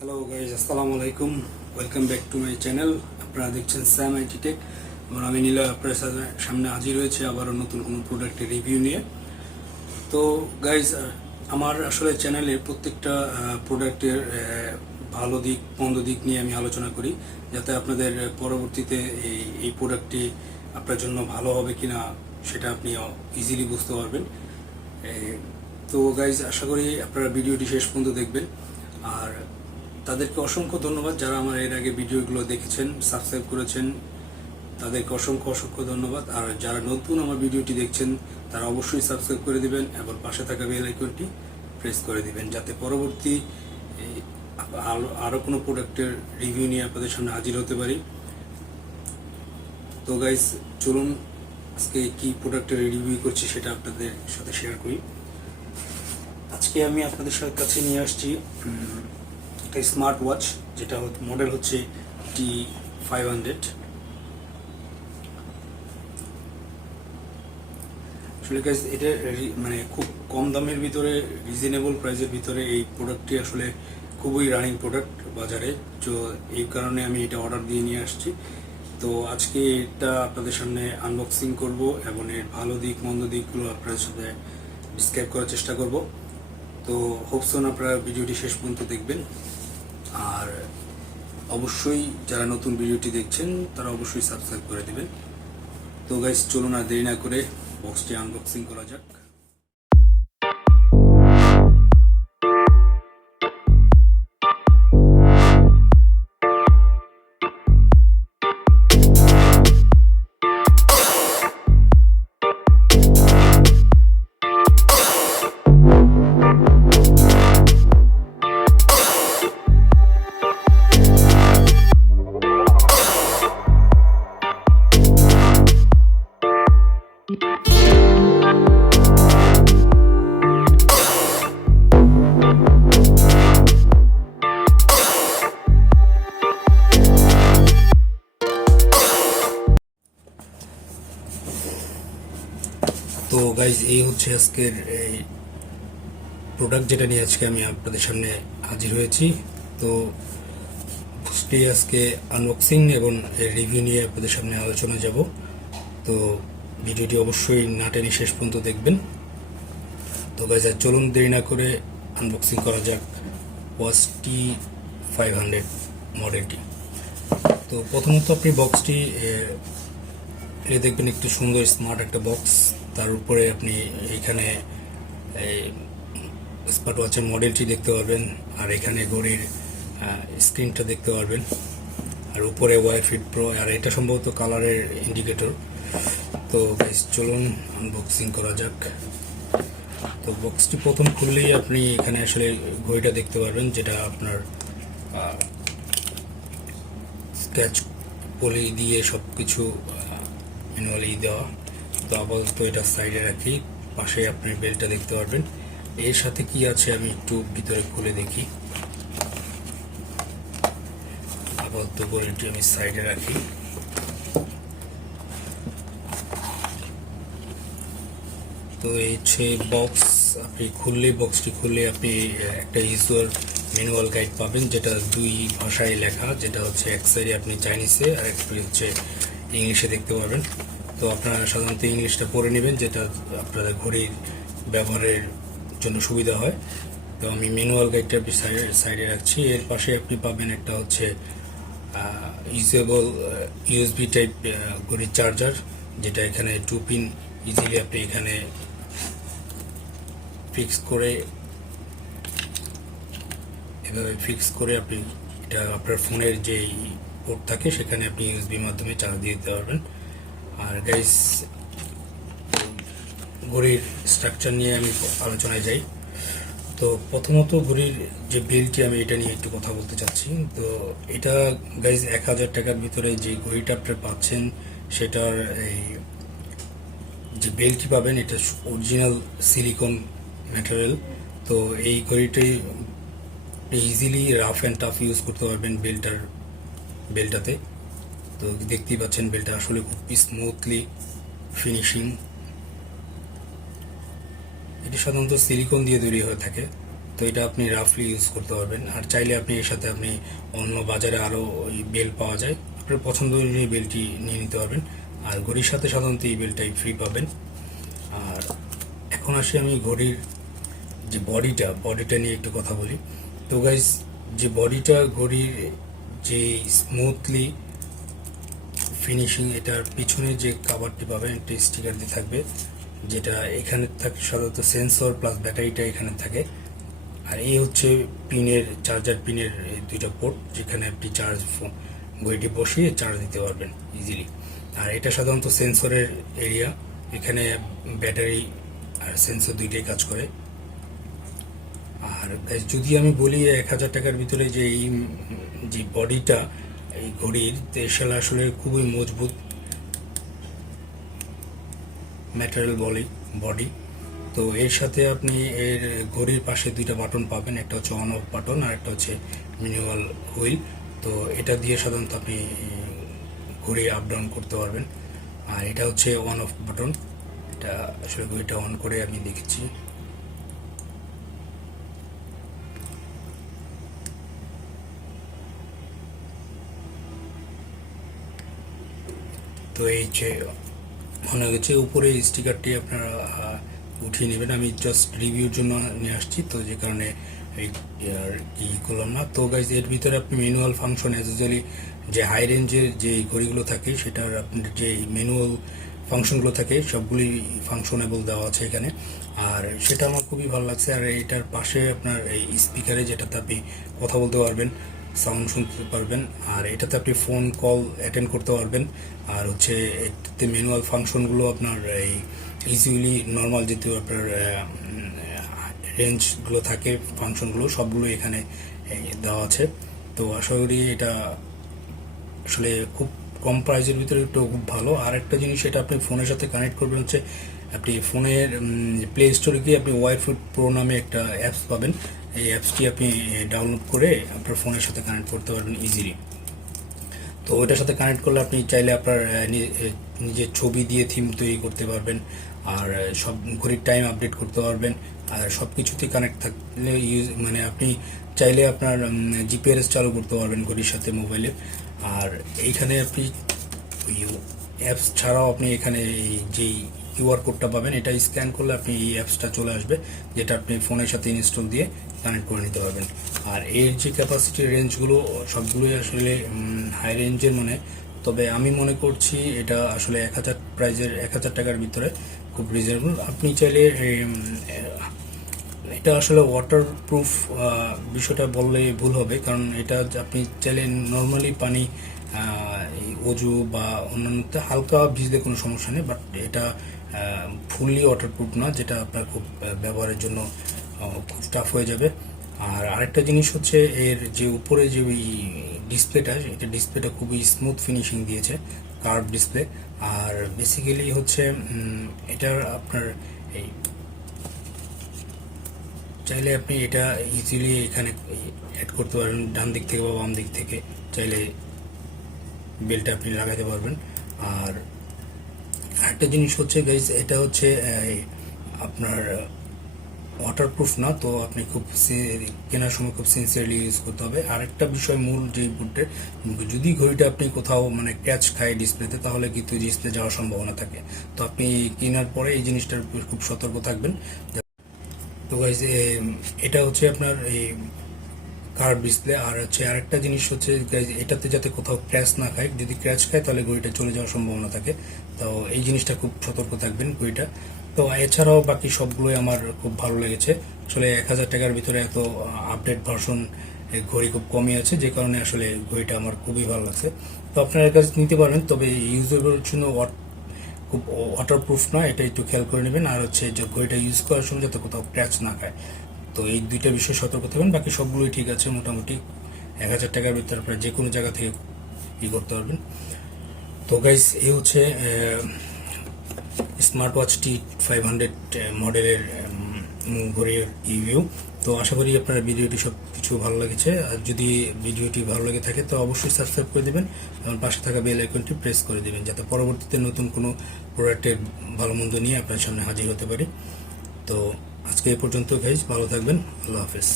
Hello guys, আসসালামু আলাইকুম। Welcome back to my channel. আপনারা দেখছেন স্যাম আইটি টেক এবং আমি নীলা আপনার সামনে হাজির হয়েছে আবারও নতুন কোনো প্রোডাক্টের রিভিউ নিয়ে। তো গাইজ, আমার আসলে চ্যানেলে প্রত্যেকটা প্রোডাক্টের ভালো দিক মন্দ দিক নিয়ে আমি আলোচনা করি, যাতে আপনাদের পরবর্তীতে এই প্রোডাক্টটি আপনার জন্য ভালো হবে কিনা সেটা আপনি ইজিলি বুঝতে পারবেন। তো গাইজ, আশা করি আপনারা ভিডিওটি শেষ পর্যন্ত দেখবেন। আর তাদেরকে অসংখ্য ধন্যবাদ যারা আমার এর আগে ভিডিওগুলো দেখেছেন, সাবস্ক্রাইব করেছেন, তাদেরকে অসংখ্য অসংখ্য ধন্যবাদ। আর যারা নতুন আমার ভিডিওটি দেখছেন তারা অবশ্যই সাবস্ক্রাইব করে দিবেন এবং পাশে থাকা বেল আইকনটি প্রেস করে দিবেন, যাতে পরবর্তী আরও কোনো প্রোডাক্টের রিভিউ নিয়ে আপনাদের সামনে হাজির হতে পারি। তো গাইস, চলুন আজকে কি প্রোডাক্টের রিভিউ করছি সেটা আপনাদের সাথে শেয়ার করি। আজকে আমি আপনাদের কাছে নিয়ে আসছি একটা স্মার্ট ওয়াচ, যেটা মডেল হচ্ছে T500। আসলে গাইস, এটা মানে খুব কম দামের ভিতরে, রিজনেবল প্রাইসের ভিতরে এই প্রোডাক্টটি আসলে খুবই রানিং প্রোডাক্ট বাজারে। তো এই কারণে আমি এটা অর্ডার দিয়ে নিয়ে আসছি। তো আজকে এটা আপনাদের সামনে আনবক্সিং করব এবং এর ভালো দিক মন্দ দিকগুলো আপনাদের সাথে ডিসক্রাইব করার চেষ্টা করব। তো হোপসন আপনারা ভিডিওটি শেষ পর্যন্ত দেখবেন। আর অবশ্যই যারা নতুন ভিডিওটি দেখছেন তারা অবশ্যই সাবস্ক্রাইব করে দিবেন। তো গাইস, চলুন আর দেরি না করে বক্সটি আনবক্সিং করা যাক। তো গাইজ, এই হচ্ছে আজকের এই প্রোডাক্ট যেটা নিয়ে আজকে আমি আপনাদের সামনে হাজির হয়েছি। তো আজকে আনবক্সিং এবং রিভিউ নিয়ে আপনাদের সামনে আলোচনা যাব। তো ভিডিওটি অবশ্যই না টেনে শেষ পর্যন্ত দেখবেন। তো গাইজ, চলুন দেরি না করে আনবক্সিং করা যাক ওয়াচ T500 মডেলটি। তো প্রথমত আপনি বক্সটি দেখবেন, একটু সুন্দর স্মার্ট একটা বক্স। তার উপরে আপনি এখানে স্মার্ট ওয়াচের মডেলটি দেখতে পারবেন, আর এখানে ঘড়ির স্ক্রিনটা দেখতে পারবেন, আর উপরে ওয়াই ফিট প্রো, আর এটা সম্ভবত কালারের ইন্ডিকেটর। তো বেশ, চলুন আনবক্সিং করা যাক। তো বক্সটি প্রথম খুললেই আপনি এখানে আসলে ঘড়িটা দেখতে পারবেন, যেটা আপনার স্ক্র্যাচ পলি দিয়ে সব কিছু ম্যানুয়ালি দেওয়া। তো আপাতত এটা সাইডে রাখি, পাশে আপনি বেলটা দেখতে পারবেন। এর সাথে কি আছে আমি একটু ভিতরে খুলে দেখি। আপাতত বেলটি আমি সাইডে রাখি। তো এই হচ্ছে বক্স। আপনি বক্সটি খুললে আপনি একটা ইউজুয়াল ম্যানুয়াল গাইড পাবেন, যেটা দুই ভাষায় লেখা, যেটা হচ্ছে এক সাইডে আপনি চাইনিজে আর একটি হচ্ছে ইংলিশে দেখতে পাবেন। তো আপনারা সাধারণত ইংলিশটা পড়ে নেবেন, যেটা আপনাদের ঘড়ির ব্যবহারের জন্য সুবিধা হয়। তো আমি ম্যানুয়াল গাইডটা সাইডে রাখছি। এর পাশে আপনি পাবেন একটা হচ্ছে ইউজেবল ইউএসবি টাইপ ঘড়ির চার্জার, যেটা এখানে 2 পিন ইজিলি আপনি এখানে এভাবে ফিক্স করে আপনি এটা আপনার ফোনের যে পোর্ট থাকে সেখানে আপনি ইউএসবির মাধ্যমে চার্জ দিয়ে দিতে পারবেন। আর গাইস, ঘড়ির স্ট্রাকচার নিয়ে আমি আলোচনায় যাই। তো প্রথমত ঘড়ির যে বেল্টটি, আমি এটা নিয়ে একটু কথা বলতে চাচ্ছি। তো এটা গাইস 1000 টাকার ভিতরে যে ঘড়িটা আপনারা পাচ্ছেন, সেটার এই যে বেল্টটি পাবেন এটা অরিজিনাল সিলিকন ম্যাটেরিয়াল। তো এই ঘড়িটি easily rough and tough use করতে পারবেন বেল্টটাতে। তো দেখতেই পাচ্ছেন বেল্টটা আসলে খুব স্মুথলি ফিনিশিং। এটি সাধারণত সিলিকন দিয়ে তৈরি হয়ে থাকে। তো এটা আপনি রাফলি ইউজ করতে পারবেন। আর চাইলে আপনি এর সাথে আপনি অন্য বাজারে আরও ওই বেল পাওয়া যায়, আপনার পছন্দ অনুযায়ী বেলটি নিয়ে নিতে পারবেন। আর ঘড়ির সাথে সাধারণত এই বেলটাই ফ্রি পাবেন। আর এখন আসি আমি ঘড়ির যে বডিটা নিয়ে একটু কথা বলি। তো গাইজ, যে বডিটা ঘড়ির যে স্মুথলি ফিনিশিং, এটার পিছনে যে কাভারটি পাবেন একটা স্টিকার দিয়ে থাকবে, যেটা এখানে থাকে সাধারণত সেন্সর প্লাস ব্যাটারিটা এখানে থাকে। আর এই হচ্ছে চার্জার পিনের দুইটা পোর্ট, যেখানে আপনি ঘড়িটি বসিয়ে চার্জ দিতে পারবেন ইজিলি। আর এটা সাধারণত সেন্সরের এরিয়া, এখানে ব্যাটারি আর সেন্সর দুইটাই কাজ করে। আর যদি আমি বলি 1,000 টাকার ভিতরে যে এই যে বডিটা এই ঘড়ির, সেটা আসলে খুবই মজবুত ম্যাটেরিয়াল বডি। তো এর সাথে আপনি এর ঘড়ির পাশে দুইটা বাটন পাবেন, একটা হচ্ছে অন অফ বাটন আর একটা হচ্ছে ম্যানুয়াল হুইল। তো এটা দিয়ে সাধারণত আপনি ঘড়ি আপ ডাউন করতে পারবেন। আর এটা হচ্ছে অন অফ বাটন, এটা আসলে ঘড়িটা অন করে আমি দেখেছি। তো এই যে মনে হচ্ছে উপরে স্টিকারটি আপনারা উঠিয়ে নেবেন। আমি জাস্ট রিভিউর জন্য নিয়ে আসছি, তো যে কারণে আর কি করলাম না। তো গাইজ, এর ভিতরে আপনি ম্যানুয়াল ফাংশন ইউজুয়ালি যে হাই রেঞ্জের যে ঘড়িগুলো থাকে, সেটার আপনার যে ম্যানুয়াল ফাংশনগুলো থাকে সবগুলি ফাংশনেবল দেওয়া আছে এখানে। আর সেটা আমার খুবই ভালো লাগছে। আর এটার পাশে আপনার এই স্পিকারে, যেটাতে আপনি কথা বলতে পারবেন, সাউন্ড শুনতে পারবেন, আর এটাতে আপনি ফোন কল অ্যাটেন্ড করতে পারবেন। আর হচ্ছে এটাতে ম্যানুয়াল ফাংশনগুলো আপনার এই ইজিলি নর্মাল যেহেতু আপনার রেঞ্জগুলো থাকে, ফাংশনগুলো সবগুলো এখানে দেওয়া আছে। তো আশা করি এটা আসলে খুব কম প্রাইসের ভিতরে একটু খুব ভালো। আর একটা জিনিস, এটা আপনি ফোনের সাথে কানেক্ট করবেন হচ্ছে, আপনি ফোনের প্লে স্টোরে গিয়ে আপনি ওয়াইফুড প্রো নামে একটা অ্যাপস পাবেন। এই অ্যাপসটি আপনি ডাউনলোড করে আপনার ফোনের সাথে কানেক্ট করতে পারবেন ইজিলি। তো ওইটার সাথে কানেক্ট করলে আপনি চাইলে আপনার নিজের ছবি দিয়ে থিম তৈরি করতে পারবেন, আর সব ঘড়ির টাইম আপডেট করতে পারবেন। আর সব কিছুতেই কানেক্ট থাকলে মানে আপনি চাইলে আপনার জিপিআরএস চালু করতে পারবেন ঘড়ির সাথে মোবাইলে। আর এইখানে আপনি অ্যাপস ছাড়াও আপনি এখানে যেই কিউআর কোডটা পাবেন, এটা স্ক্যান করলে আপনি এই অ্যাপসটা চলে আসবে, যেটা আপনি ফোনের সাথে ইনস্টল দিয়ে কানেক্ট করে নিতে পারবেন। আর এর যে ক্যাপাসিটি রেঞ্জগুলো সবগুলোই আসলে হাই রেঞ্জের তবে আমি মনে করছি এটা আসলে 1,000 টাকার ভিতরে খুব রিজনেবল। আপনি চাইলে এটা আসলে ওয়াটার প্রুফ বিষয়টা বললে ভুল হবে, কারণ এটা আপনি চাইলে নর্মালি পানি অজু বা অন্যান্য হালকা ভিজলে কোনো সমস্যা নেই, বাট এটা ফুললি ওয়াটারপ্রুফ না, যেটা আপনার খুব ব্যবহারের জন্য খুব টাফ হয়ে যাবে। আর আরেকটা জিনিস হচ্ছে, এর যে উপরে যে ওই ডিসপ্লেটা খুবই স্মুথ ফিনিশিং দিয়েছে, কার্ভ ডিসপ্লে। আর বেসিক্যালি হচ্ছে এটার আপনার এই চাইলে আপনি এটা ইজিলি এখানে অ্যাড করতে পারবেন, ডান দিক থেকে বা বাম দিক থেকে চাইলে বেলটা আপনি লাগাতে পারবেন। আর একটা জিনিস হচ্ছে গাইজ, এটা হচ্ছে আপনার ওয়াটারপ্রুফ না, তো আপনি খুব কেনার সময় খুব সিনসিয়ারলি ইউজ করতে হবে। আরেকটা বিষয়, মূল যে বুটে যদি ঘড়িটা আপনি কোথাও ক্যাচ খায় ডিসপ্লেতে, তাহলে কিন্তু ডিসপ্লে যাওয়ার সম্ভাবনা থাকে। তো আপনি কেনার পরে এই জিনিসটার খুব সতর্ক থাকবেন। তো গাইজ, এটা হচ্ছে আপনার এই কার্ভ ডিসপ্লে। আর হচ্ছে আরেকটা জিনিস হচ্ছে, এটাতে যাতে কোথাও ক্র্যাশ না খায়, যদি ক্র্যাশ খায় তাহলে ঘড়িটা চলে যাওয়ার সম্ভাবনা থাকে। তো এই জিনিসটা খুব সতর্ক থাকবেন ঘড়িটা। তো এছাড়াও বাকি সবগুলোই আমার খুব ভালো লেগেছে। আসলে 1,000 টাকার ভিতরে এত আপডেট ভার্সন ঘড়ি খুব কমই আছে, যে কারণে আসলে ঘড়িটা আমার খুবই ভালো লাগছে। তো আপনারা কাছে নিতে পারবেন, তবে ইউজেবলের জন্য খুব ওয়াটারপ্রুফ না, এটা একটু খেয়াল করে নেবেন। আর হচ্ছে যে ঘড়িটা ইউজ করার সময় যাতে কোথাও ক্র্যাচ না খায়, তো এই দুইটা বিষয় সতর্ক থাকবেন। বাকি সবগুলোই ঠিক আছে মোটামুটি। 1,000 টাকার ভিতরে আপনারা যে কোনো জায়গা থেকে করতে পারবেন। তো গাইস, এই হচ্ছে স্মার্ট ওয়াচ T500 মডেলের ঘড়ির রিভিউ। তো আশা করি আপনার ভিডিওটি সব কিছু ভালো লেগেছে। আর যদি ভিডিওটি ভালো লেগে থাকে তো অবশ্যই সাবস্ক্রাইব করে দেবেন এবং পাশে থাকা বেল আইকনটি প্রেস করে দেবেন, যাতে পরবর্তীতে নতুন কোনো প্রোডাক্টের ভালো মন্দ নিয়ে আপনার সামনে হাজির হতে পারি। তো আজকে এই পর্যন্ত গাইজ, ভালো থাকবেন, আল্লাহ হাফেজ।